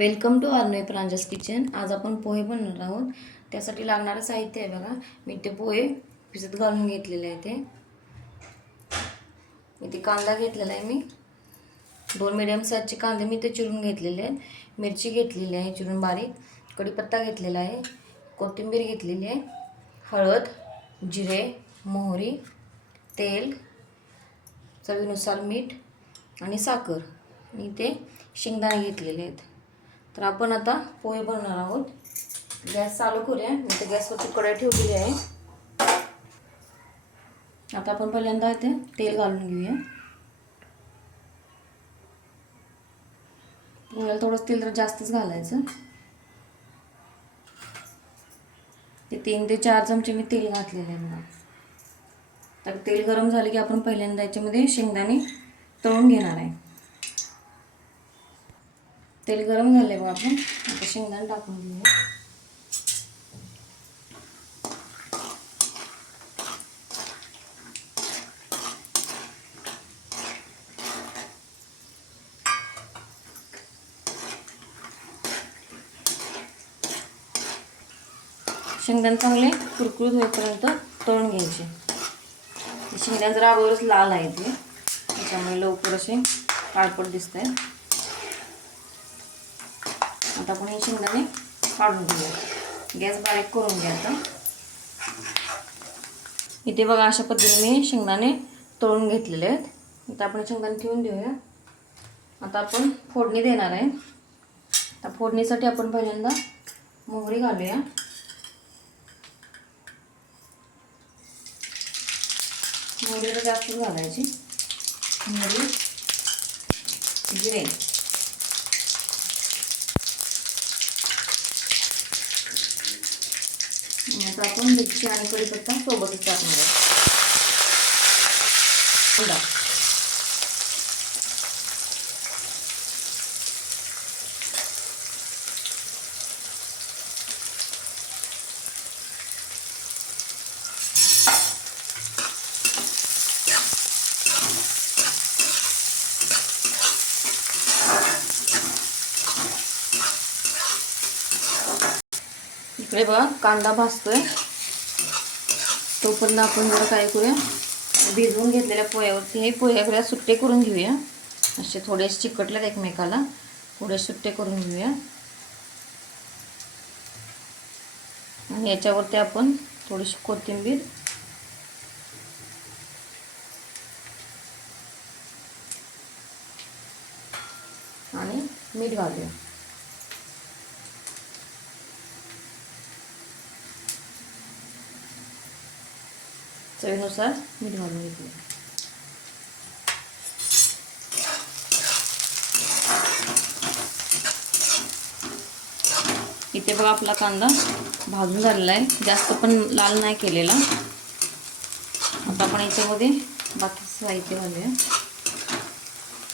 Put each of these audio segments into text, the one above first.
Welcome to Arnavi Pranja's kitchen. आज आपण पोहे बनवणार आहोत। त्यासाठी लागणारं साहित्य आहे बघा, मी ते पोहे भिजत घालून घेतलेले आहे। इथे कांदा घेतलेला आहे, मी 2 मीडियम साईजचे कांदे मी ते चिरून घेतलेले आहेत। मिरची घेतलेली आहे चिरून बारीक, कढीपत्ता घेतलेला आहे, कोथिंबीर घेतलेली आहे, हळद, जिरे, मोहरी, तेल, चवीनुसार मीठ आणि साखर आणि ते शेंगदाणे घेतलेले आहेत। तर आपण आता पोहे बनवणार आहोत। गॅस चालू करूया। मी ते गॅसवरती कढई ठेवलेली आहे। आता आपण पहिल्यांदा इथे तेल घालून घेऊया। पोह्याला थोडं तेल जरा जास्तच घालायचं। ते 3 ते 4 चमचे मी तेल घातलेले आहे। तर तेल गरम झाले की आपण पहिल्यांदा याच्यामध्ये शेंगदाणे तळून घेणार आहे। तेल गरम झाले बघा, आपण आता शेंगदाणे टाकून घेऊया। शेंगदाणे चांगले कुरकुरीत होईपर्यंत तळून घ्यायचे। शेंगदाणे जरा अगोदरच लाल आहे ते, त्याच्यामुळे लवकर असे काळपट दिसत आहे। आता आपण हे शेंगदाणे काढून घेऊया। गॅस बारीक करून घ्या। आता इथे बघा, अशा पद्धतीने मी शेंगदाणे तळून घेतलेले आहेत। आता आपण शेंगदाणे ठेवून देऊया। आता आपण फोडणी देणार आहे। आता फोडणीसाठी आपण पहिल्यांदा मोहरी घालूया। मोहरी तर जास्तच घालायची। मोहरी, जिरे, आता आपण मिरची आणि कढीपत्ता सोबतच टाकणार आहे। इकडे बघा कांदा भाजतोय, तोपर्यंत आपण जरा काय करूया, भिजवून घेतलेल्या पोह्यावरती हे पोहे आपल्याला सुट्टे करून घेऊया। असे थोडेसे चिकटलेत एकमेकाला, थोडे सुट्टे करून घेऊया। आणि याच्यावरती आपण थोडीशी कोथिंबीर आणि मीठ घालूया। चवीनुसार मीठ घालून घेतले। इथे बघा आपला कांदा भाजून झालेला आहे, जास्त पण लाल नाही केलेला। आता आपण याच्यामध्ये बाकी साहित्य घालूया।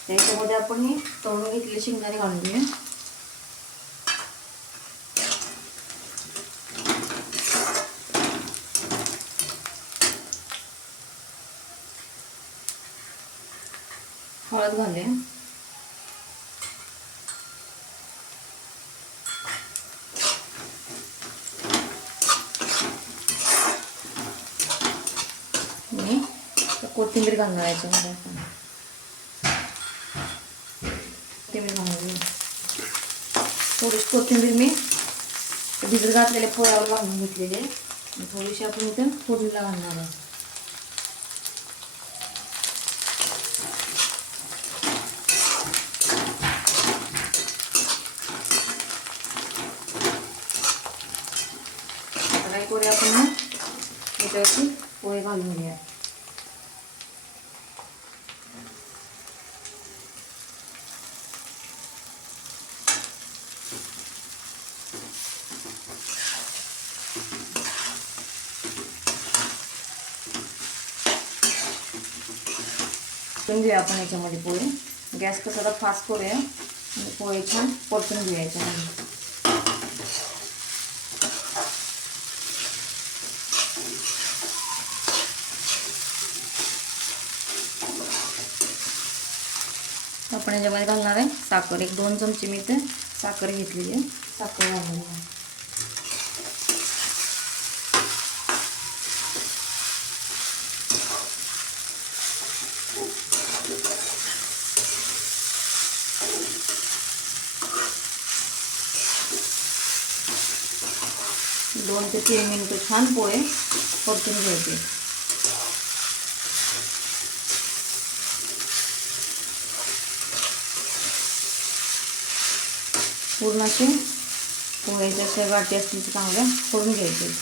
त्याच्यामध्ये आपण हे तळून घेतलेले शेंगदाणे घालून घेऊया। हळद घालूया। मी कोथिंबीर घालणार आहे याच्यामध्ये। कोथिंबीर घालूया। थोडीशी कोथिंबीर मी भिजत घातलेल्या पोह्यावर घालून घेतलेली आहे। थोडीशी आपण इथे फोडणीला घालणार आहे। काय करूया, आपण याच्यावरती पोहे घालून घेऊया। घेऊया आपण याच्यामध्ये पोहे। गॅस कसा फास्ट करूया आणि पोहे छान परतून घेऊया याच्यामध्ये। आपण याच्यामध्ये घालणार आहे साखर, 1-2 चमचे मी इथे साखर घेतलेली आहे, साखर घालून घ्या. दोन ते 3 मिनिटं छान पोहे परतून घ्यायचे. पूर्ण असे पोह्याच्या अशा गाठी असतील तर चांगल्या फोडून घ्यायचे.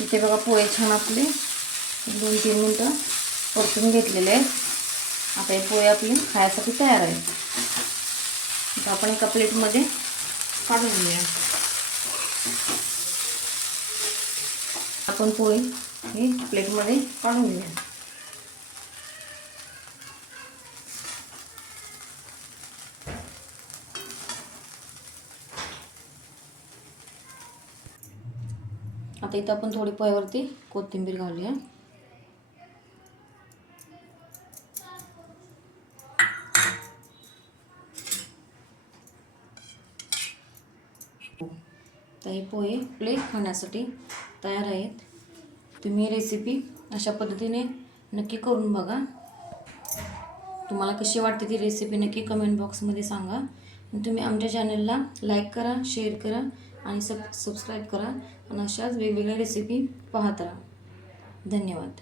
इथे बघा पोहे छान आपले 2-3 मिनिटं परतून घेतलेले आहेत. आता हे पोहे आपले खायसाठी तयार आहेत. आता आपण एका प्लेटमध्ये काढून घेऊया. आपण पोहे हे प्लेटमध्ये काढून घेऊया. आता इथं आपण थोडी पोह्यावरती कोथिंबीर घालूया. तर हे पोहे आपले खाण्यासाठी तयार आहेत. तुम्ही ही रेसिपी अशा पद्धतीने नक्की करून बघा. तुम्हाला कशी वाटते ती रेसिपी नक्की कमेंट बॉक्समध्ये सांगा. आणि तुम्ही आमच्या चॅनलला लाईक करा, शेअर करा आणि सबस्क्राईब करा आणि अशाच वेगवेगळ्या रेसिपी पाहत राहा. धन्यवाद.